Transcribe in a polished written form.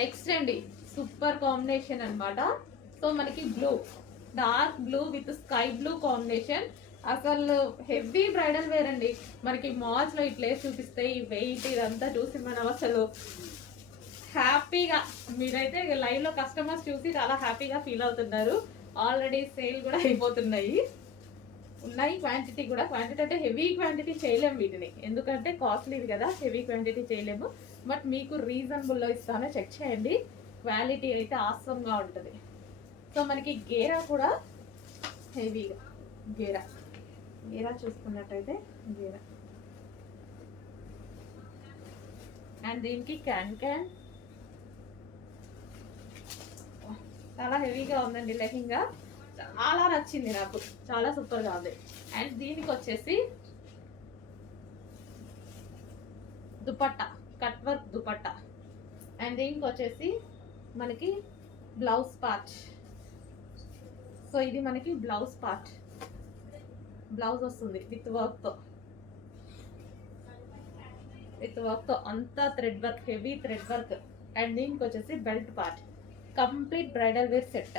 Next అండి super combination అన్నమాట. So మనకి blue, dark blue with sky blue combination. అసలు హెవీ బ్రైడల్ వేర్ అండి. మనకి మాల్స్ లో ఇట్లా చూపిస్తే ఈ వెయిట్ ఇదంతా చూసి మనం అసలు హ్యాపీగా, మీరైతే లైవ్ లో కస్టమర్స్ చూసి చాలా హ్యాపీగా ఫీల్ అవుతున్నారు. ఆల్రెడీ సేల్ కూడా అయిపోతున్నాయి. ఉన్నాయి క్వాంటిటీ కూడా. క్వాంటిటీ అంటే హెవీ క్వాంటిటీ చేయలేము వీటిని, ఎందుకంటే కాస్ట్లీది కదా, హెవీ క్వాంటిటీ చేయలేము. బట్ మీకు రీజనబుల్లో ఇస్తానో చెక్ చేయండి. క్వాలిటీ అయితే ఆసంగా ఉంటుంది. సో మనకి గేరా కూడా హెవీగా, గేరా గేరా చూసుకున్నట్టయితే గేరా, అండ్ దీనికి క్యాన్ క్యాన్ చాలా హెవీగా ఉందండి. లెహంగా చాలా నచ్చింది నాకు, చాలా సూపర్గా ఉంది. అండ్ దీనికి వచ్చేసి dupatta, cut work dupatta. And దీనికి వచ్చేసి మనకి బ్లౌజ్ పార్ట్. సో ఇది మనకి బ్లౌజ్ పార్ట్, బ్లౌజ్ వస్తుంది విత్ వర్క్తో, అంతా thread work, heavy thread work. And దీనికి వచ్చేసి belt part. Complete bridal wear set.